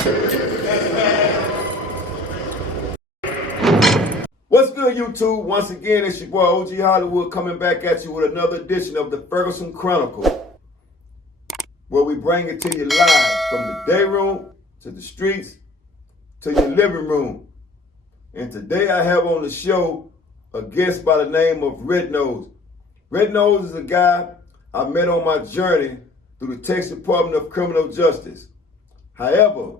What's good, YouTube? Once again, it's your boy OG Hollywood coming back at you with another edition of the Ferguson Chronicles, where we bring it to you live from the Dayroom to the streets to your living room. And today I have on the show a guest by the name of Rednose. Rednose is a guy I met on my journey through the Texas Department of Criminal Justice. However,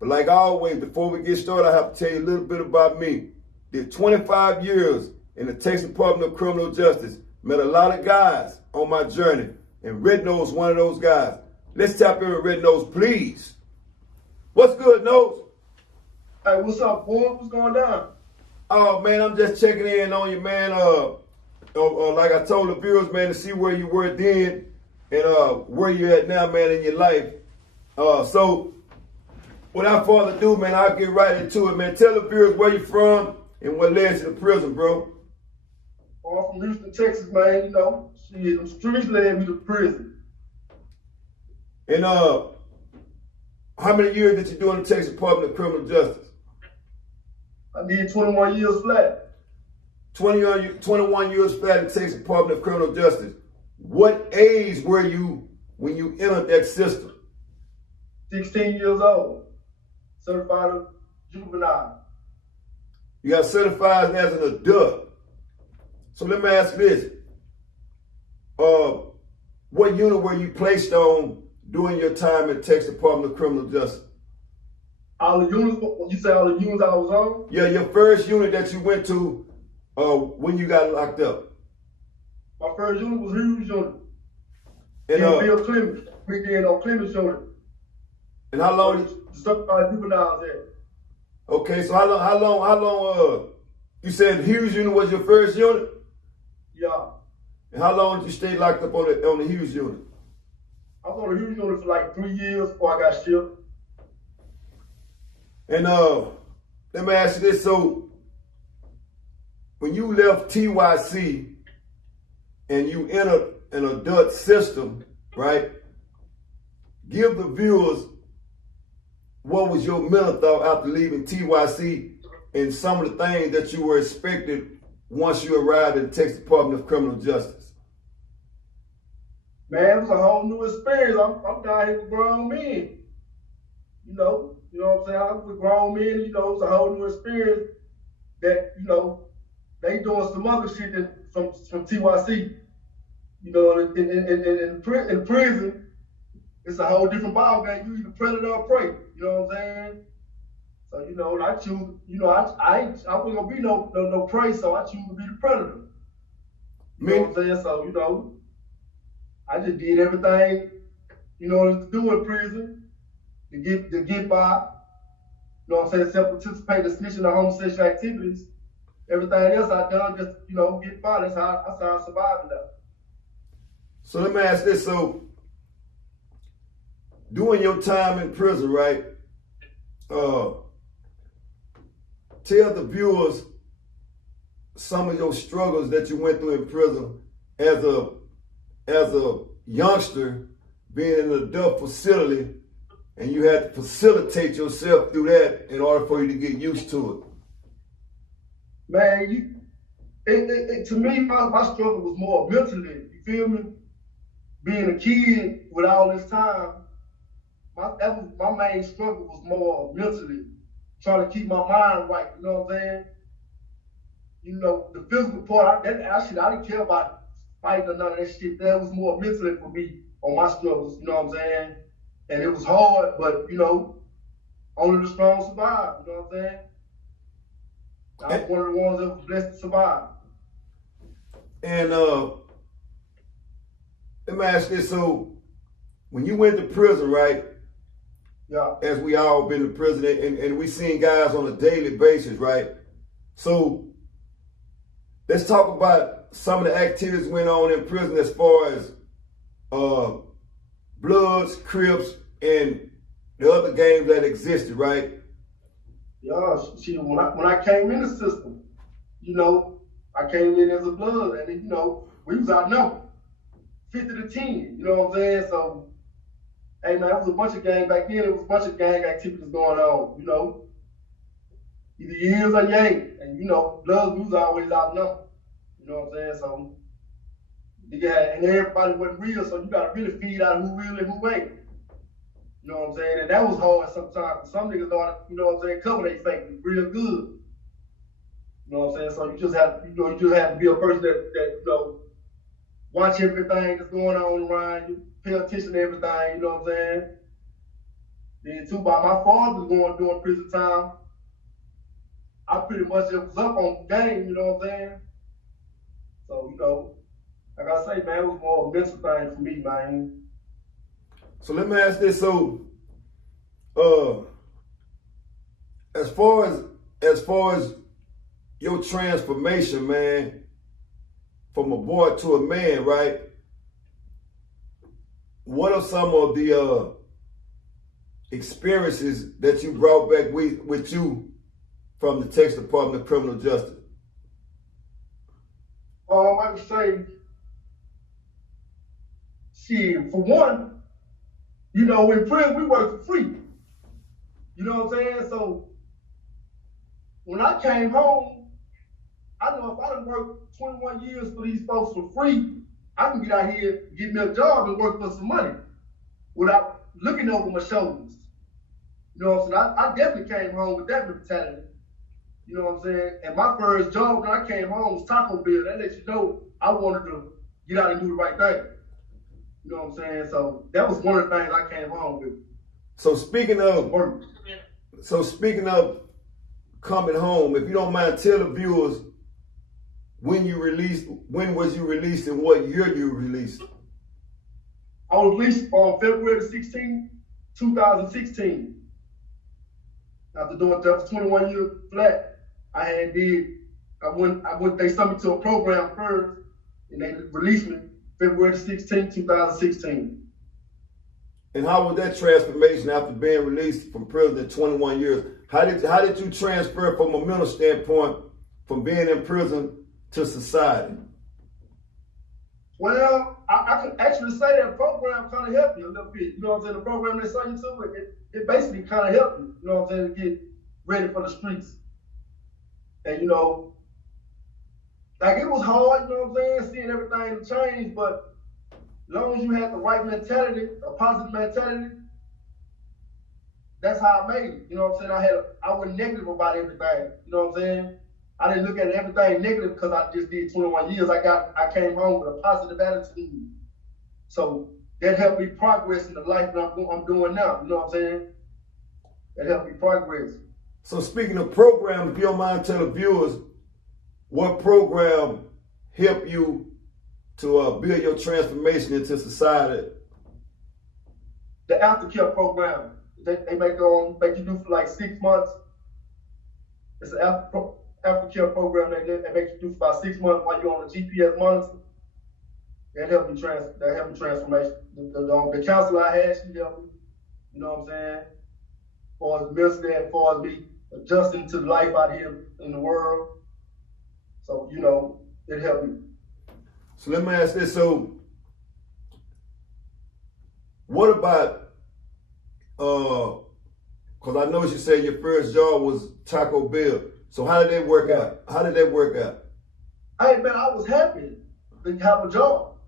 but like always, before we get started, I have to tell you a little bit about me. Did 25 years in the Texas Department of Criminal Justice. Met a lot of guys on my journey, and Rednose is one of those guys. Let's tap in with Rednose, please. What's good, Nose? Hey, what's up, boy? What's going on? Oh, man, I'm just checking in on you, man. Like I told the viewers, man, to see where you were then and where you're at now, man, in your life. So, without further ado, man, I'll get right into it, man. Tell the viewers where you're from and what led you to prison, bro. I'm from Houston, Texas, man. You know, shit, them streets led me to prison. And how many years did you do in the Texas Department of Criminal Justice? I did 21 years flat. 21 years flat in the Texas Department of Criminal Justice. What age were you when you entered that system? 16 years old. Certified juvenile. You got certified as an adult. So let me ask you this. What unit were you placed on during your time at Texas Department of Criminal Justice? All the units, you say all the units I was on? Yeah, your first unit that you went to when you got locked up. My first unit was Hughes Unit. And Bill Clemens. We did on Clemens Unit. And how long? Certified juveniles there. Okay, so how long, you said Hughes Unit was your first unit? Yeah. And how long did you stay locked up on the Hughes Unit? I was on the Hughes Unit for like 3 years before I got shipped. And let me ask you this, so when you left TYC and you entered an adult system, right? Give the viewers what was your mental thought after leaving TYC and some of the things that you were expected once you arrived at the Texas Department of Criminal Justice? Man, it was a whole new experience. I'm down here with grown men. You know what I'm saying? I'm with grown men, you know, it's a whole new experience that, you know, they doing some other shit from TYC. You know, in prison, it's a whole different ballgame. You either predator or prey. You know what I'm saying? So, you know, I choose, you know, I wasn't gonna be no prey, so I choose to be the predator. You know what I'm saying? So, you know, I just did everything, you know, to do in prison to get by. You know what I'm saying? Except participate in snitching and homosexual activities. Everything else I done just, you know, get by. That's how I survived that. So let me ask this. So during your time in prison, right? Tell the viewers some of your struggles that you went through in prison as a youngster, being in an adult facility, and you had to facilitate yourself through that in order for you to get used to it. Man, to me, my struggle was more mentally. You feel me? Being a kid with all this time, my main struggle was more mentally, trying to keep my mind right. You know what I'm saying? You know, the physical part, I didn't care about fighting or none of that shit. That was more mentally for me on my struggles. You know what I'm saying? And it was hard, but you know, only the strong survive. You know what I'm saying? I was one of the ones that was blessed to survive. And let me ask this: so, when you went to prison, right? Yeah. As we all been to prison, and we seen guys on a daily basis, right? So, let's talk about some of the activities went on in prison as far as Bloods, Crips, and the other games that existed, right? Yeah, see, when I came in the system, you know, I came in as a Blood, and you know, we was outnumbered, 50 to 10. You know what I'm saying? So hey man, it was a bunch of gang back then. It was a bunch of gang activities going on. You know, either you is or you ain't, and you know, blood was always outnumbered. You know what I'm saying? So, yeah, and everybody wasn't real, so you got to really feed out who real and who ain't. You know what I'm saying? And that was hard sometimes. Some niggas ought to, you know what I'm saying, cover their fake real good. You know what I'm saying? So you just have, you just have to be a person that you know, watch everything that's going on around you, pay attention to everything. You know what I'm saying? Then too, by my father doing prison time, I pretty much was up on the game. You know what I'm saying? So you know, like I say, man, it was more a mental thing for me, man. So let me ask this. So, as far as your transformation, man, from a boy to a man, right? What are some of the experiences that you brought back with you from the Texas Department of Criminal Justice? I would say, shit, for one, you know, in prison, we work for free. You know what I'm saying? So, when I came home, I know if I done worked 21 years for these folks for free, I can get out here, get me a job and work for some money without looking over my shoulders. You know what I'm saying? I definitely came home with that mentality. You know what I'm saying? And my first job when I came home was Taco Bell. That lets you know I wanted to get out and do the right thing. You know what I'm saying? So that was one of the things I came home with. So speaking of coming home, if you don't mind, tell the viewers when was you released and what year you released? I was released on February 16, 2016. After doing that 21 years flat, they sent me to a program first, and they released me February 16, 2016. And how was that transformation after being released from prison in 21 years? How did you transfer from a mental standpoint from being in prison to society? Well, I can actually say that program kind of helped me a little bit. You know what I'm saying? The program they sent you to, it basically kind of helped me, you know what I'm saying, to get ready for the streets. And, you know, like it was hard, you know what I'm saying, seeing everything change, but as long as you had the right mentality, a positive mentality, that's how I made it. You know what I'm saying? I wasn't negative about everything. You know what I'm saying? I didn't look at everything negative because I just did 21 years. I came home with a positive attitude. So that helped me progress in the life that I'm doing now. You know what I'm saying? That helped me progress. So speaking of programs, if you don't mind telling the viewers, what program helped you to build your transformation into society? The aftercare program. They make you do for like 6 months. It's an aftercare program they make you do for about 6 months while you're on a GPS monitor. That helped me transformation. The counselor I had, she helped me. You know what I'm saying? As far as mentally, as far as me adjusting to life out here in the world. So, you know, it helped me. So let me ask this. So what about, because I know you said your first job was Taco Bell. So how did that work out? Hey man, I was happy to have a job.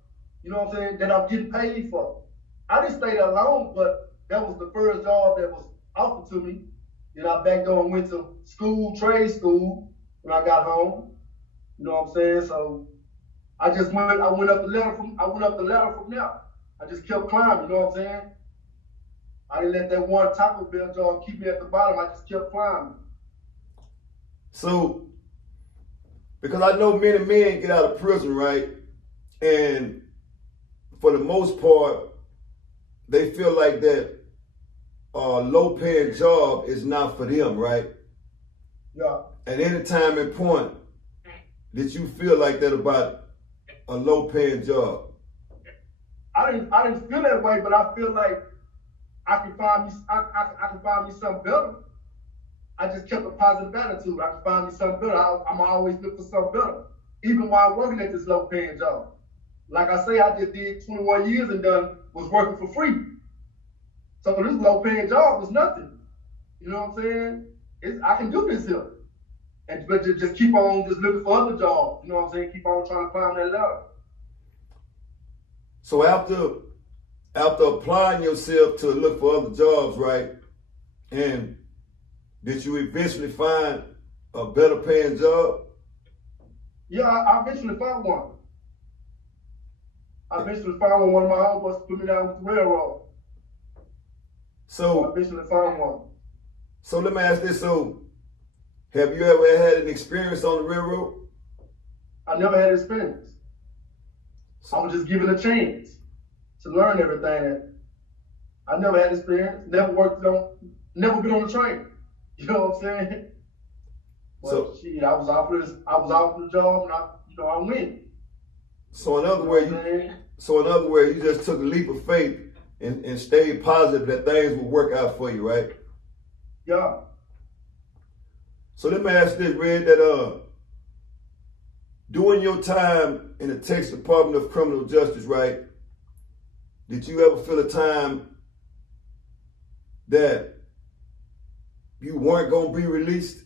You know what I'm saying? That I'm getting paid for. I didn't stay there long, but that was the first job that was offered to me. Then I back on went to school, trade school when I got home. You know what I'm saying? So I went up the ladder from there. I just kept climbing, you know what I'm saying? I didn't let that one Taco Bell job keep me at the bottom. I just kept climbing. So, because I know many men get out of prison, right? And for the most part, they feel like that low-paying job is not for them, right? Yeah. At any time and point, did you feel like that about a low-paying job? I didn't feel that way, but I feel like I can find me something better. I just kept a positive attitude. I can find me something better. I'm always looking for something better, even while working at this low-paying job. Like I say, I just did 21 years and was working for free. So this low paying job was nothing. You know what I'm saying? I can do this here. But just keep on just looking for other jobs. You know what I'm saying? Keep on trying to climb that ladder. So after applying yourself to look for other jobs, right? And did you eventually find a better paying job? Yeah, I eventually found one. One of my homeboys put me down with the railroad. So I eventually found one. So let me ask this. So have you ever had an experience on the railroad? I never had experience. I was just given a chance to learn everything. I never had experience, never been on a train. You know what I'm saying? But shit, I was offered the job, and I went. So in other words, you just took a leap of faith and stayed positive that things would work out for you, right? Yeah. So let me ask this, Red, that during your time in the Texas Department of Criminal Justice, right, did you ever feel a time that you weren't gonna be released?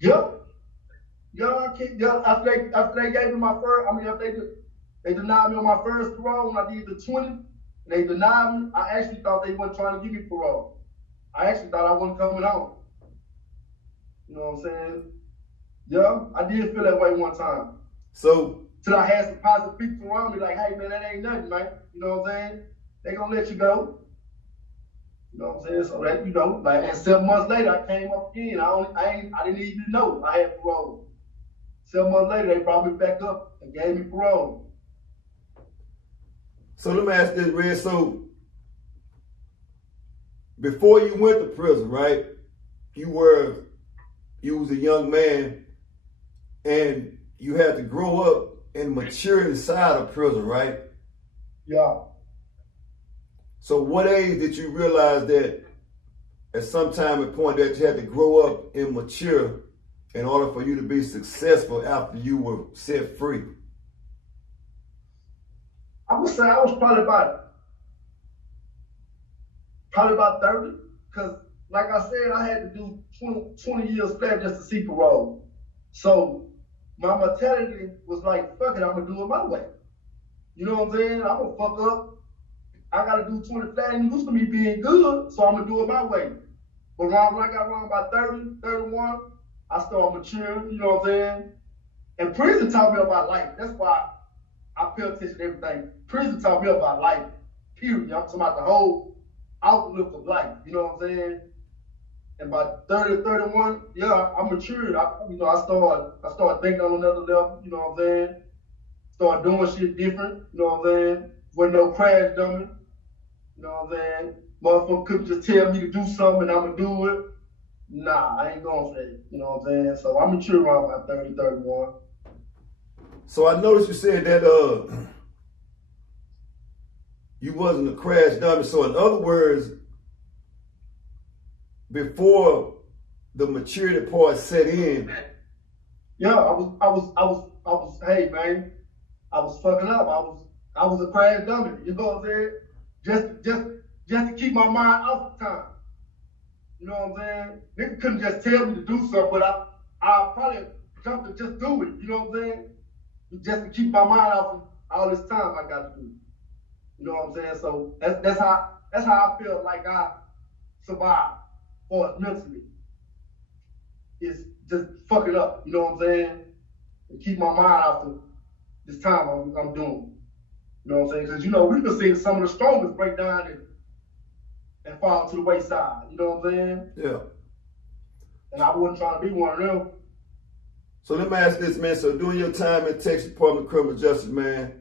Yep. After they gave me my first, after they denied me on my first parole when I did the 20, and they denied me, I actually thought they weren't trying to give me parole. I actually thought I wasn't coming home. You know what I'm saying? Yeah, I did feel that way one time. So till I had some positive people around me like, hey man, that ain't nothing, man. You know what I'm saying? They gonna let you go. You know what I'm saying? So that, and 7 months later I came up again. I didn't even know I had parole. 7 months later they brought me back up and gave me parole. So let me ask this, Red. So before you went to prison, right? You was a young man and you had to grow up and mature inside of prison, right? Yeah. So what age did you realize that at some time and point that you had to grow up and mature in order for you to be successful after you were set free? I would say I was probably about 30, because like I said, I had to do 20 years flat just to see parole. So my mentality was like, fuck it, I'm gonna do it my way. You know what I'm saying? I'm gonna fuck up. I gotta do 20 flat and used to me being good, so I'm gonna do it my way. But when I got around about 30, 31, I started maturing, you know what I'm saying? And prison taught me about life. That's why I pay attention to everything. Prison taught me about life, period. I'm talking about the whole outlook of life, you know what I'm saying? And by 30, 31, yeah, I matured. I started thinking on another level, you know what I'm saying? Started doing shit different, you know what I'm saying? Wasn't no crash dummy, you know what I'm saying? Motherfucker couldn't just tell me to do something and I'ma do it. Nah, I ain't going for that, you know what I'm saying? So I matured around about 30, 31. So I noticed you said that you wasn't a crash dummy. So in other words, before the maturity part set in. Yeah, I was, hey man, I was fucking up. I was a crash dummy, you know what I'm saying? Just to keep my mind off the time. You know what I'm saying? Nigga couldn't just tell me to do something, but I probably jumped to just do it, you know what I'm saying? Just to keep my mind off of all this time I got to do. You know what I'm saying? So that's how I feel like I survived for us mentally. Is just fuck it up, you know what I'm saying? And keep my mind off of this time I'm doing. You know what I'm saying? Because we can see some of the strongest break down and fall to the wayside. You know what I'm saying? Yeah. And I wasn't trying to be one of them. So let me ask this, man. So during your time in Texas Department of Criminal Justice, man,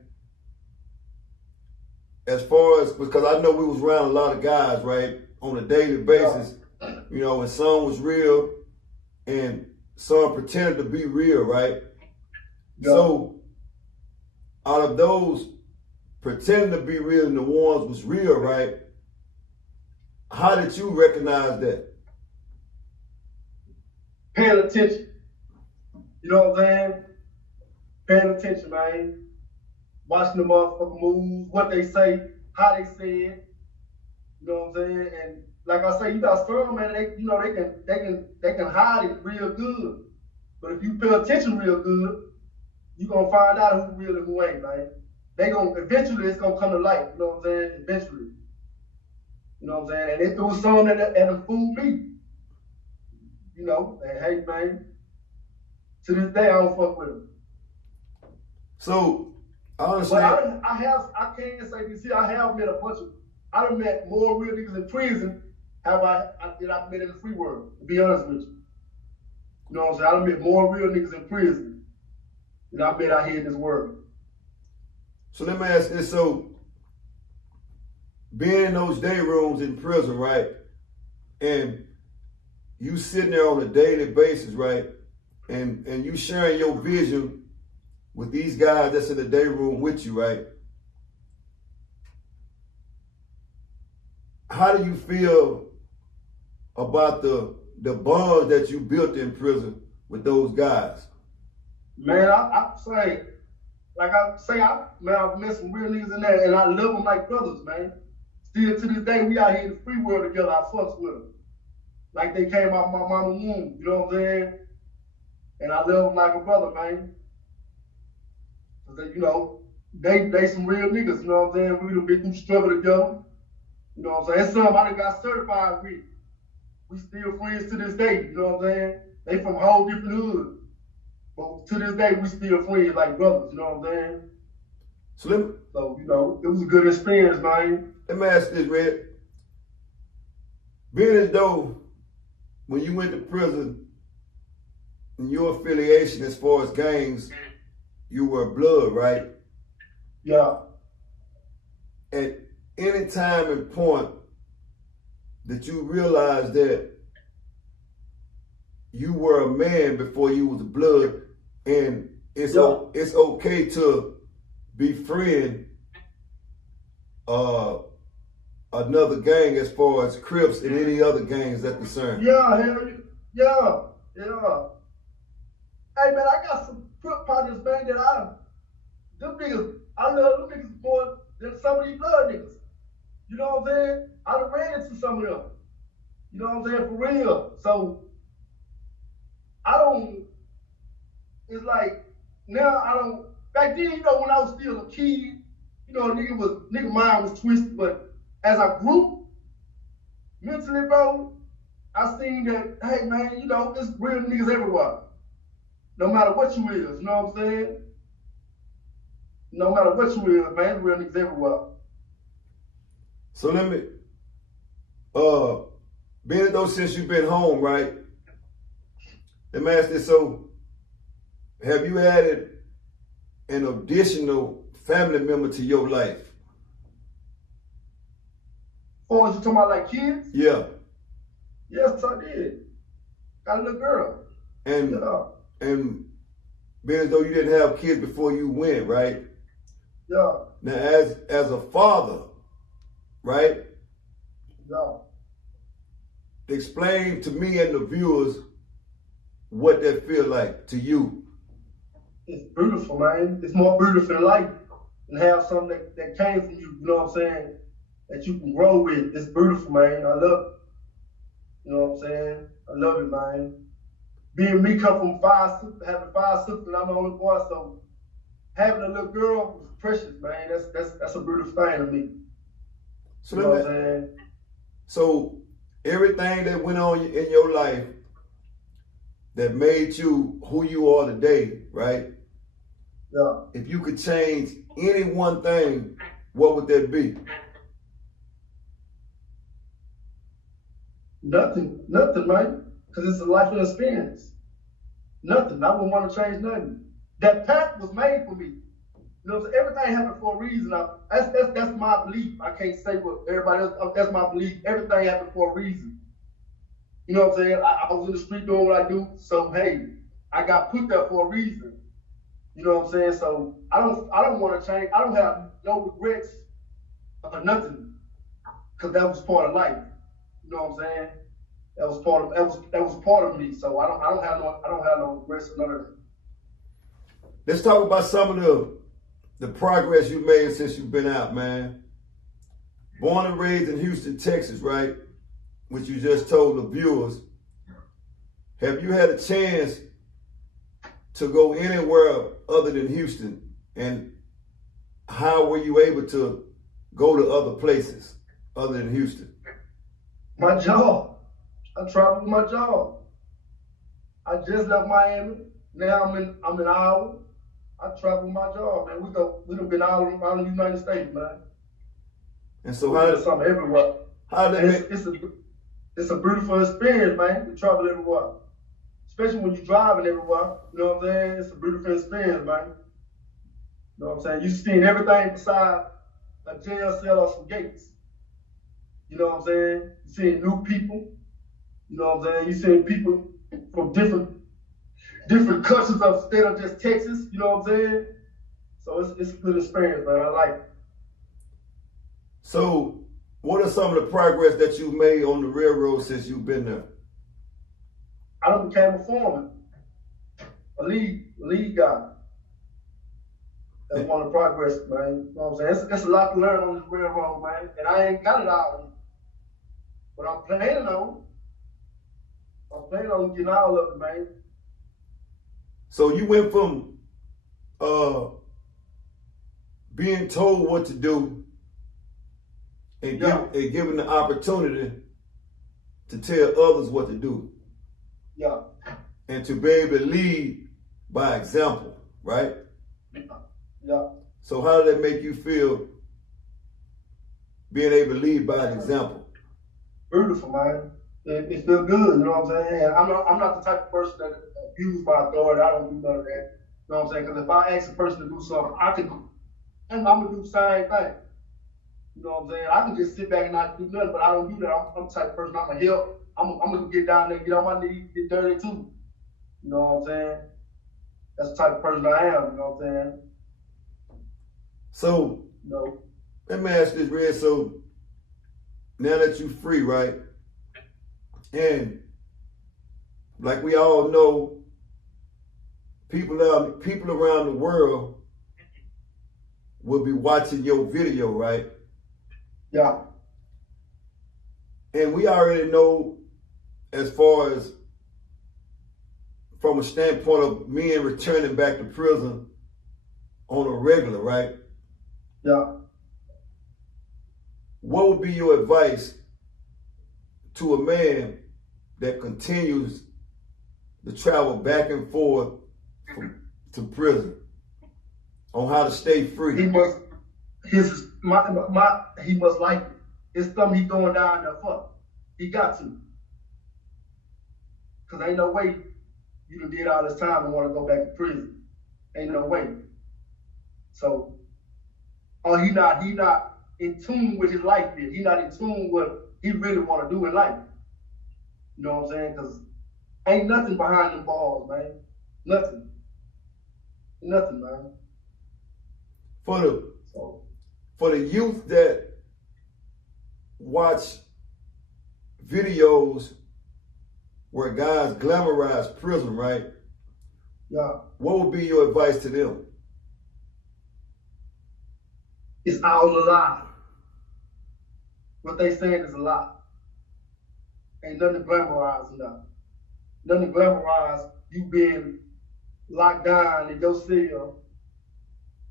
as far as, because I know we was around a lot of guys, right, on a daily basis, and some was real and some pretended to be real, right? Yeah. So out of those pretending to be real and the ones was real, right? How did you recognize that? Paying attention. You know what I'm saying? Paying attention, man. Watching the motherfucker moves, what they say, how they say it. You know what I'm saying? And like I say, you got some, man, they can hide it real good. But if you pay attention real good, you gonna find out who real and who ain't, man. Eventually it's gonna come to light, you know what I'm saying? Eventually. You know what I'm saying? And they threw some that fooled me. You know, and hey, man, to this day I don't fuck with them. So I understand. But I can't say this here. I have met I done met more real niggas in prison than I've met in the free world, to be honest with you. You know what I'm saying? I done met more real niggas in prison than I met out here in this world. So let me ask this. So being in those day rooms in prison, right? And you sitting there on a daily basis, right? And you sharing your vision with these guys that's in the day room with you, right? How do you feel about the bond that you built in prison with those guys? Man, I've met some real niggas in there, and I love them like brothers, man. Still to this day, we out here in the free world together. I fucks with them. Like they came out of my mama's womb, you know what I'm saying? And I love them like a brother, man. Cause you know, they some real niggas, you know what I'm saying? We done been through struggle together. You know what I'm saying? Some I done got certified with. We still friends to this day, you know what I'm saying? They from a whole different hood. But to this day, we still friends like brothers, you know what I'm saying? So, you know, it was a good experience, man. Let me ask this, Red. Being as though when you went to prison, in your affiliation as far as gangs, you were blood, right? Yeah. At any time and point that you realized that you were a man before you was blood, and it's okay to befriend another gang as far as Crips and any other gangs that concern. Yeah, hell yeah. Hey man, I got some Crip partners, man, I love them niggas more than some of these blood niggas. You know what I'm saying? I done ran into some of them. You know what I'm saying? For real. So it's like, now I don't, back then, you know, when I was still a kid, you know, nigga mind was twisted, but as I grew mentally, bro, I seen that, hey man, you know, there's real niggas everywhere. No matter what you is, you know what I'm saying? No matter what you is, man, real niggas everywhere. So let me, being though since you've been home, right? Let me ask this, so have you added an additional family member to your life? Oh, you talking about like kids? Yeah. Yes, I did. Got a little girl. And being as though you didn't have kids before you went, right? Yeah. Now, as a father, right? Yeah. Explain to me and the viewers what that feel like to you. It's beautiful, man. It's more beautiful than life. And have something that came from you, you know what I'm saying? That you can grow with. It's beautiful, man. I love it. You know what I'm saying? I love it, man. Being me, come from having 5 sisters, and I'm the only boy, so having a little girl was precious, man. That's a beautiful thing to me. So you know what I'm saying? So everything that went on in your life that made you who you are today, right? Yeah. If you could change any one thing, what would that be? Nothing, man. Because it's a life experience. Nothing. I wouldn't want to change nothing. That path was made for me. You know, so everything happened for a reason. That's my belief. I can't say what everybody else. That's my belief. Everything happened for a reason. You know what I'm saying? I was in the street doing what I do. So hey, I got put there for a reason. You know what I'm saying? So I don't want to change. I don't have no regrets or nothing, because that was part of life. You know what I'm saying? That was part of me. So I don't have no regrets or none of that. Let's talk about some of the progress you made since you've been out, man. born and raised in Houston, Texas, right? Which you just told the viewers. Have you had a chance to go anywhere other than Houston? And how were you able to go to other places other than Houston? My job. I travel with my job. I just left Miami. Now I'm in Iowa. I travel with my job, man. We done been all around the United States, man. And so how did something everywhere? How did it's a beautiful experience, man. To travel everywhere, especially when you're driving everywhere. You know what I'm saying? It's a beautiful experience, man. You know what I'm saying? You seeing everything beside a jail cell or some gates. You know what I'm saying? You seeing new people. You know what I'm saying? You seeing people from different countries instead of just Texas. You know what I'm saying? So it's a good experience, man. I like it. So, what are some of the progress that you've made on the railroad since you've been there? I done became a foreman, a lead guy. That's one of the progress, man. You know what I'm saying? It's a lot to learn on this railroad, man. And I ain't got it all. But I'm planning on getting all of it, man. So you went from being told what to do and given the opportunity to tell others what to do. Yeah. And to be able to lead by example, right? Yeah. So how did that make you feel, being able to lead by an example? Beautiful, man. It feels good, you know what I'm saying? And I'm not the type of person that abuse my authority. I don't do none of that. You know what I'm saying? Because if I ask a person to do something, I can do, and I'm gonna do the same thing. You know what I'm saying? I can just sit back and not do nothing, but I don't do that. I'm the type of person, I'm gonna help. I'm gonna get down there, get on my knees, get dirty too. You know what I'm saying? That's the type of person I am, you know what I'm saying? So, no. Let me ask this, Red. So, now that you're free, right? And like we all know, people around the world will be watching your video, right? Yeah. And we already know, as far as from a standpoint of men returning back to prison on a regular, right? Yeah. What would be your advice to a man that continues to travel back and forth to prison on how to stay free? He must like it. It's something he's going down there for. He got to. Because ain't no way you done did all this time and want to go back to prison. Ain't no way. So, he not in tune with his life yet. He not in tune with what he really want to do in life. You know what I'm saying? Because ain't nothing behind them balls, man. Nothing. Nothing, man. For the youth that watch videos where guys glamorize prison, right? Yeah. What would be your advice to them? It's all a lie. What they saying is a lie. Ain't nothing to glamorize enough. Nothing to glamorize you being locked down in your cell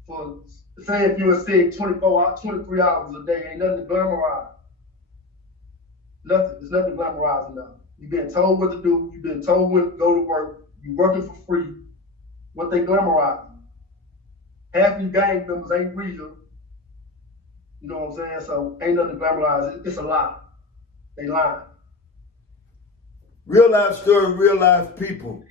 for, say if you were sick 23 hours a day, ain't nothing to glamorize. Nothing. There's nothing to glamorize enough. You've been told what to do. You've been told when to go to work. You're working for free. What they glamorize. Half your gang members ain't real. You know what I'm saying? So ain't nothing to glamorize. It's a lie. They lying. Real life story, real life people.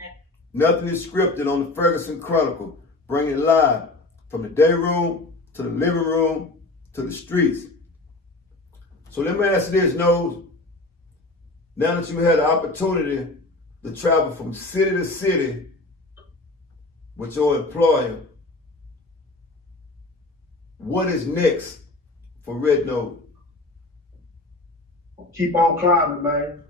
Nothing is scripted on the Ferguson Chronicles, bringing live from the day room to the living room to the streets. So let me ask you this, Nose. Now that you had the opportunity to travel from city to city with your employer, what is next for Rednose? Keep on climbing, man.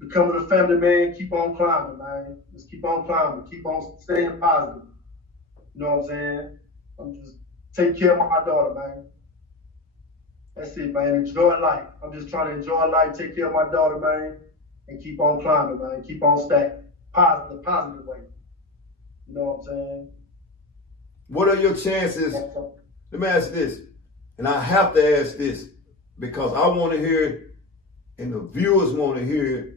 Becoming a family man, keep on climbing, man. Just keep on climbing. Keep on staying positive. You know what I'm saying? I'm just taking care of my daughter, man. That's it, man. Enjoy life. I'm just trying to enjoy life, take care of my daughter, man, and keep on climbing, man. Keep on stacking. Positive way. You know what I'm saying? What are your chances? Let me ask this, and I have to ask this because I want to hear it, and the viewers want to hear it.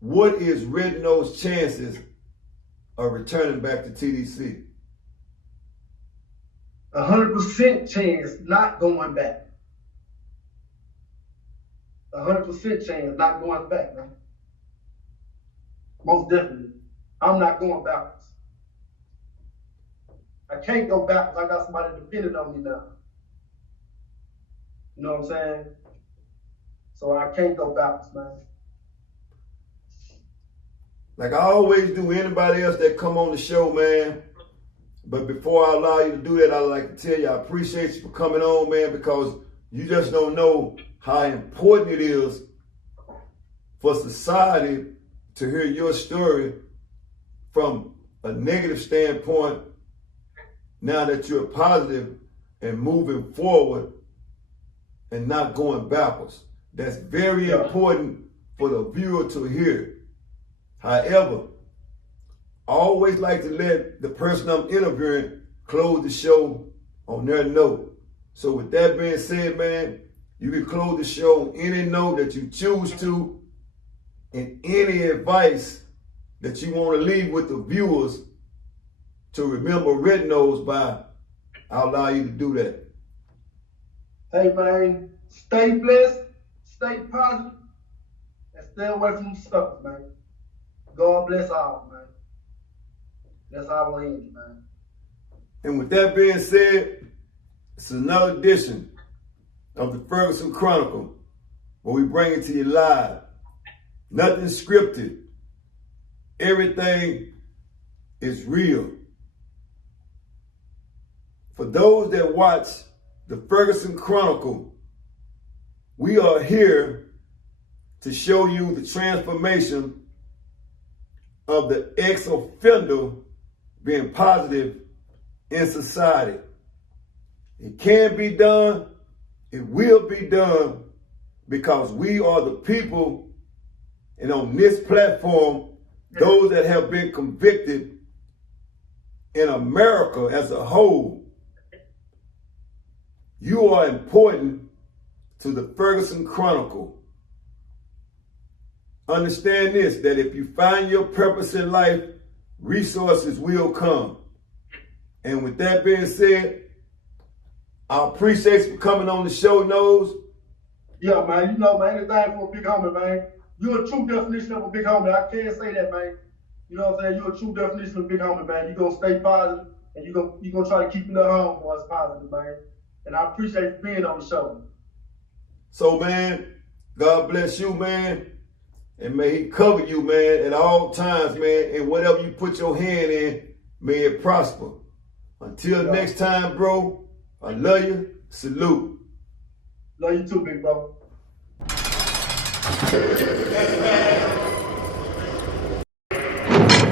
What is Rednose's chances of returning back to TDC? 100% chance not going back. 100% chance not going back, man. Most definitely. I'm not going backwards. I can't go backwards. I got somebody depending on me now. You know what I'm saying? So I can't go backwards, man. Like I always do anybody else that come on the show, man. But before I allow you to do that, I'd like to tell you I appreciate you for coming on, man, because you just don't know how important it is for society to hear your story from a negative standpoint now that you're positive and moving forward and not going backwards. That's very important for the viewer to hear. However, I always like to let the person I'm interviewing close the show on their note. So with that being said, man, you can close the show on any note that you choose to, and any advice that you want to leave with the viewers to remember Rednose by, I'll allow you to do that. Hey, man, stay blessed, stay positive, and stay away from them suckers, man. God bless all, man. That's how I want to end it, man. And with that being said, it's another edition of the Ferguson Chronicle where we bring it to you live. Nothing scripted. Everything is real. For those that watch the Ferguson Chronicle, we are here to show you the transformation of the ex-offender being positive in society. It can be done. It will be done because we are the people, and on this platform, those that have been convicted in America as a whole. You are important to the Ferguson Chronicle. Understand this, that if you find your purpose in life, resources will come. And with that being said, I appreciate you for coming on the show, Nose. Yeah, man, you know, man, anything for a big homie, man. You're a true definition of a big homie. I can't say that, man. You know what I'm saying? You're a true definition of a big homie, man. You're going to stay positive, and you're gonna try to keep your little homeboys positive, man. And I appreciate you being on the show. So, man, God bless you, man. And may he cover you, man, at all times, man. And whatever you put your hand in, may it prosper. Until next time, bro, I love you. Salute. Love you too, big bro.